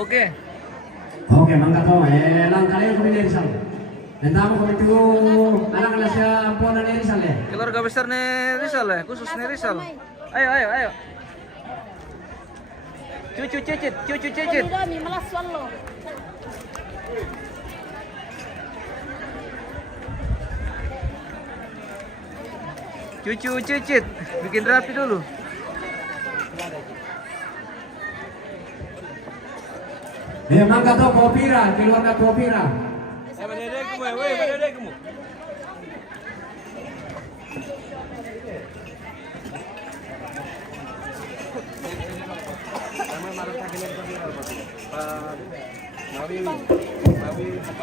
Oke. Oke, mangga to. Lang kalian kami dari Rizal. Dan tamu kami tuh anak-anak siya ampunan dari Rizal ya. Keluarga besar nih Rizal ya, khusus nih Rizal. Ayo. Cucu cicit. Kami malas wallo. Cucu cicit, bikin rapi dulu. Mangga to Kopira, keluarga Kopira.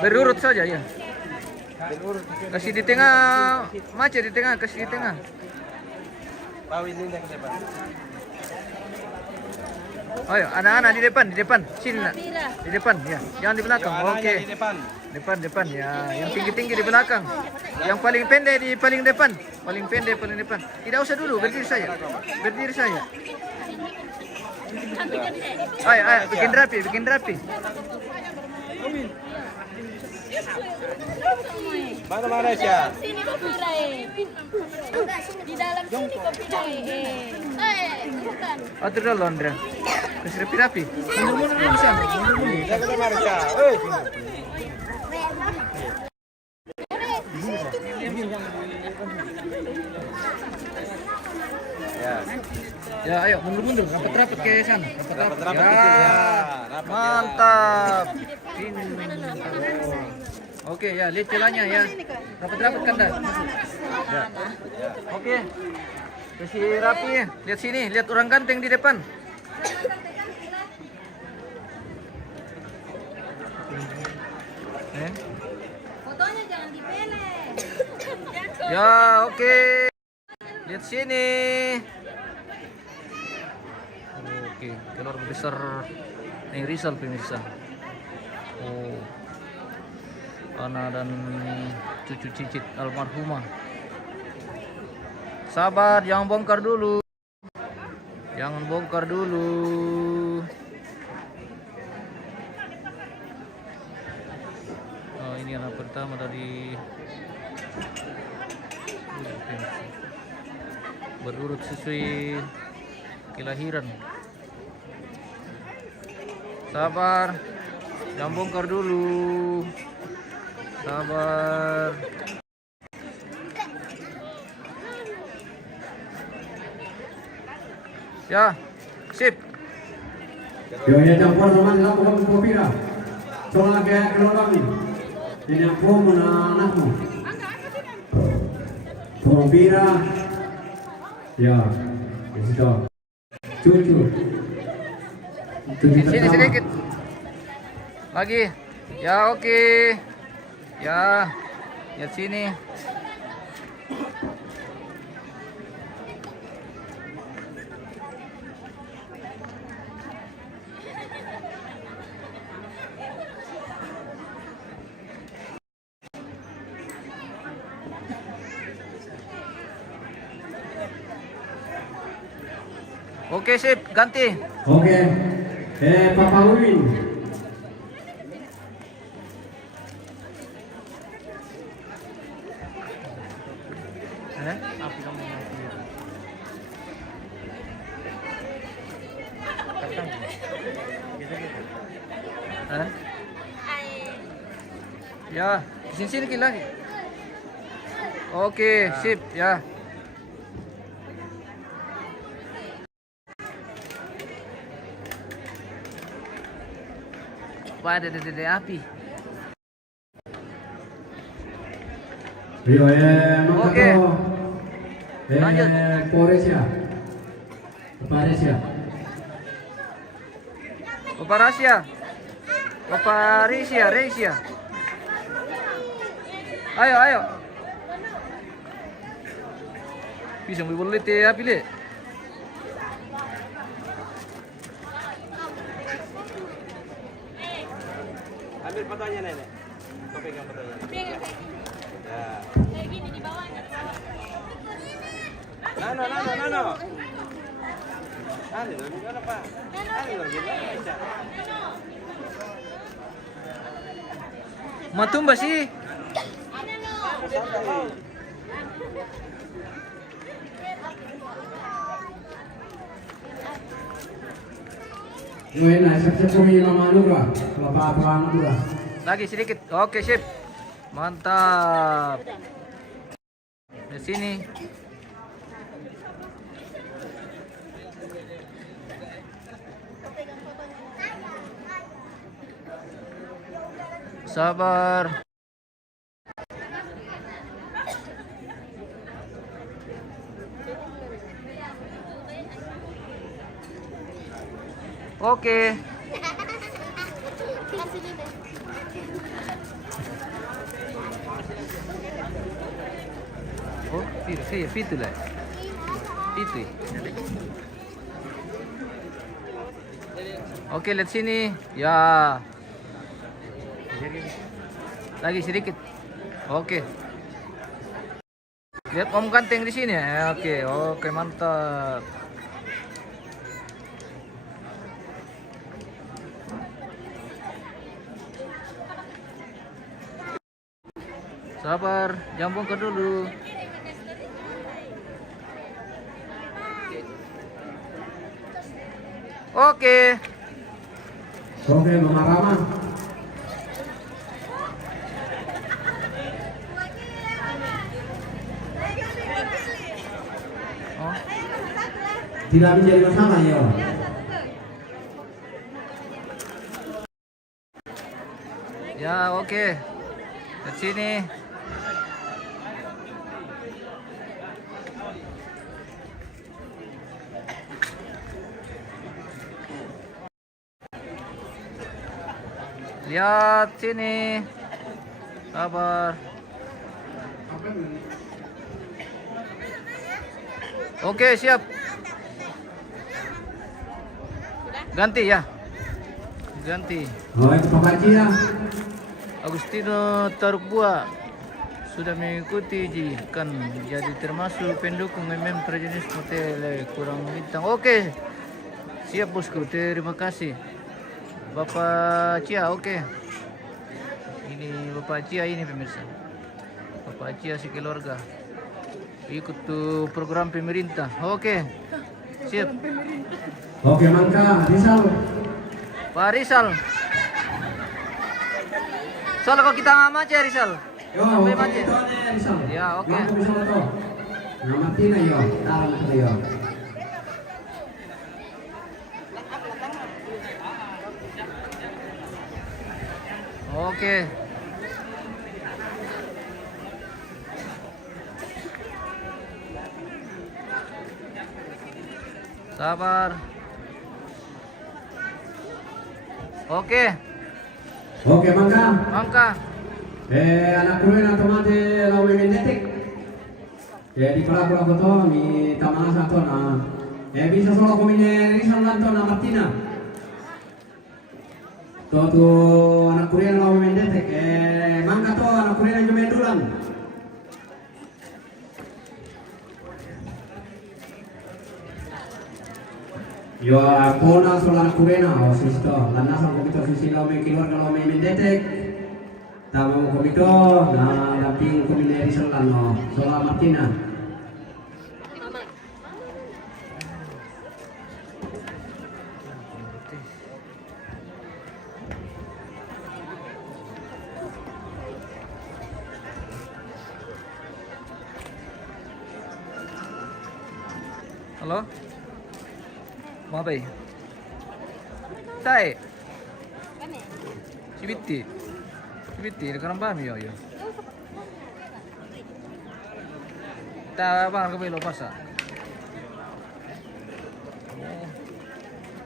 Berurut saja ya. Kasih di tengah, macet di tengah, kasih di tengah. Ayo, anak-anak di depan, sini nak. Di depan, ya. Jangan di belakang. Oke. Depan, ya. Yang tinggi-tinggi di belakang. Yang paling pendek di paling depan. Paling depan. Tidak usah dulu, berdiri saja. Ayo, bikin rapi. Mana Sya? Sini Kopira di dalam sini Kopira bukan. Atur dulu Andra. Kasih rapi. Mundur bisa. Mana Sya? Ya, ayo mundur. Rapat ke sana. Rapat Ya. kecil ya. Mantap. Oke, ya, lihat celahnya ya. Rapat kan dah. Ya. Oke. Kasih rapi ya. Lihat sini, lihat orang ganteng di depan. Fotonya jangan dipele. Ya, oke. Lihat sini. Oke, keluarga besar Rizal pemirsa. Oh, anak dan cucu cicit almarhumah. Sabar, jangan bongkar dulu. Oh, ini anak pertama dari berurut sesuai kelahiran. Sabar, jangan bongkar dulu. Sabar. Ya, sip. Yo ya campur teman lakukan Kopira. Soalnya kayak keluarga kami. Ini aku mana anakmu. Kopira. Ya, itu. Cucu. Sini sedikit. Lagi. Ya, oke. Ya. Lihat sini. Oke, sip, ganti. Oke. Papa Win. Apa kamu Ya, sini lagi. Oke, sip, ya. Ada api. Oke. Lanjut. Resia. Ayo. Bisa boleh teh api le. Ambil fotonya nenek. Kau pegang fotonya. Ya. Kayak gini di bawahnya. Nano. Ano, gimana Pak? Ano, gimana Aisyah? Matumba sih. Lumayan lah, siap-siap kami Mama Nugra. Bapak Tuan Nugra. Lagi sedikit. Oke, sip. Mantap. Di sini. Sabar. Oke. Oh, itu lah. Itu. Oke, lihat sini. Ya. Lagi sedikit. Oke. Lihat Om Ganteng di sini ya. Oke, mantap. Sabar, jangan bongkar dulu. Oke. Oke, Mama Rama. Oh. Tidak menjadi masalah ya. Ya, oke. Ke sini. Lihat sini. Sabar. Oke, siap. Ganti ya. Ganti. Oh, itu Pak Haji ya. Agustino Tarukbua sudah mengikuti Ji, kan jadi termasuk pendukung Prejenisme Tele kurang bintang. Oke. Siap bosku, terima kasih. Bapak Cia, oke. Ini Bapak Cia ini pemirsa. Bapak Cia sekeluarga. Ikut tuh program pemerintah. Oke. Siap. Oke, Mangka, Rizal. Pak Rizal. Soalnya kalau kita nggak macet Rizal. Yo, Sampai oke, macet. itu ada Rizal. Ya, oke. Mangka bisa to. Nama Tina yo, taruh ke yo. Oke. Sabar. Oke. Oke, Mangka. Angka. Anak kulit atau mati lawan mendetik. Jadi kalau foto mi taman satu na. Bisa solo komine Rizal lanto na Martina. Tuh anak kulit lawan mendetik. Mangka tuh anak kulit yang mendulang. Yo pona solar kurena o sisto lana sa komito sisilo may kilor kalau may mendetek tama mo komito na damping kumineri sa lano sola Martina. Halo? Mau apa ya? Tae. Cibiti. Cibiti, sekarang paham ya? Ta bang ke belo pasa. Oh.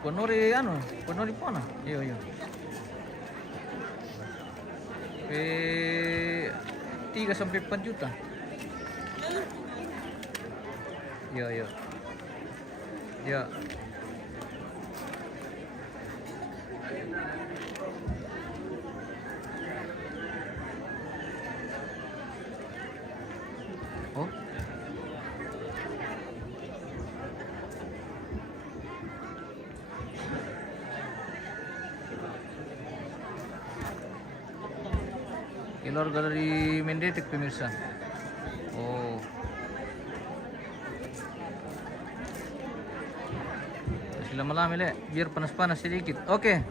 Ponori anu, ponori pona. Iya. 3 sampai 4 juta. Iya. Ya. Oh. keluarga dari Mendetek pemirsa. Oh. Kasih lama-lama le, biar panas-panas sedikit. Oke.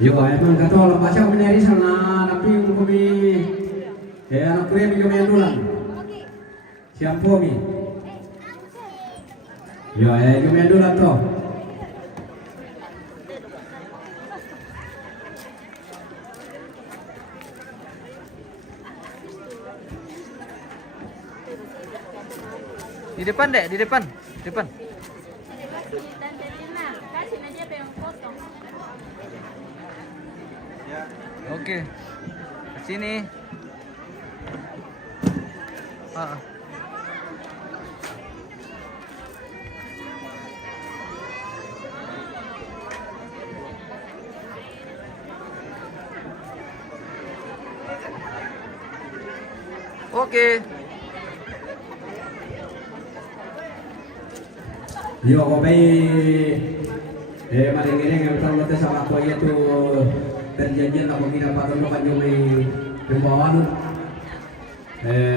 Yo, emang kata orang baca menari sana, tapi kami anak kue minum yang dulu. Siapa mi? Yo, minum yang dulu toh. Di depan dek, di depan, depan. Tante Tina, kasih aja yang foto. Oke. Ke sini. Ah. Oke. Yo, kopi. Maling-maling yang terlalu sama aku itu perjanjian aku kita patut kan cuma pembawaan.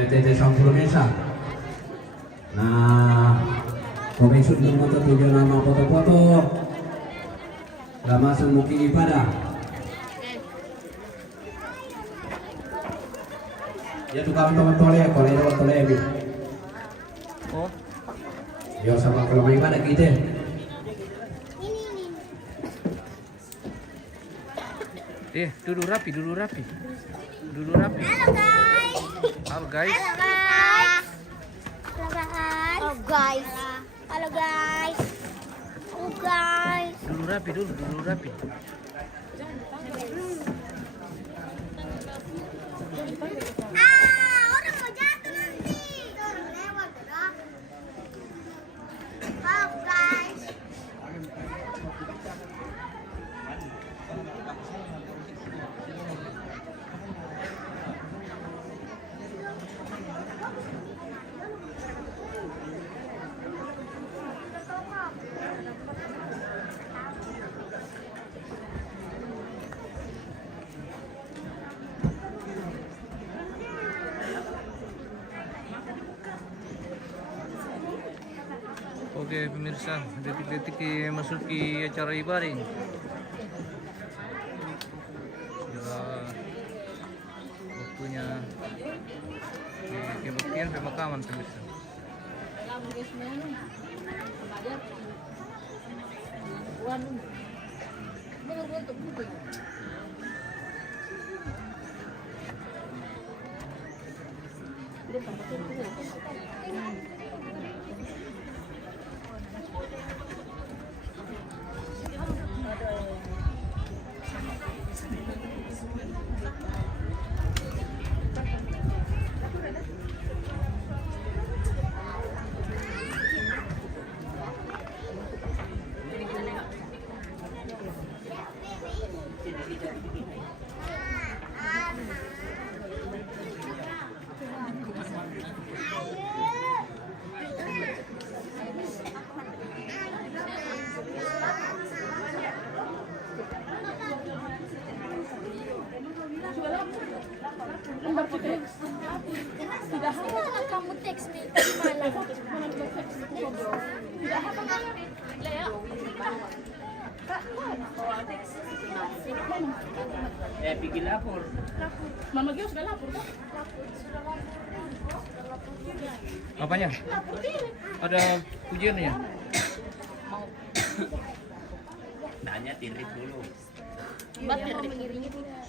Tete Sampul Mesa. Nah, kopi sudah moto tujuh nama foto-foto. Lama mungkin ibadah. Ya tukang tole, kalau tole. Oh. Yo sama kalau main ibadah kita. Duduk rapi, duduk rapi. Duduk rapi. Halo guys. Halo guys. Halo guys. Halo guys. Halo guys. Halo guys. Duduk rapi dulu, duduk rapi. Orang mau jatuh nanti. Orang lewat dah. Halo guys. Oke pemirsa, detik-detik memasuki acara ibadah. Sudah waktunya kebaktian pemakaman pemirsa. Tidak hafal kamu teks me. Tidak hafal kamu. Pergi lapor. Mama Gio sudah lapor kan? Apanya? Ada ujiannya? Tanya tirit dulu. Bapak mengiringi tidak.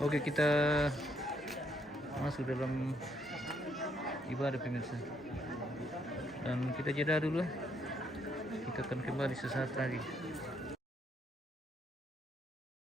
Oke, kita masuk dalam ibadah pemirsa. Dan kita jeda dulu. Kita akan kembali sesaat lagi.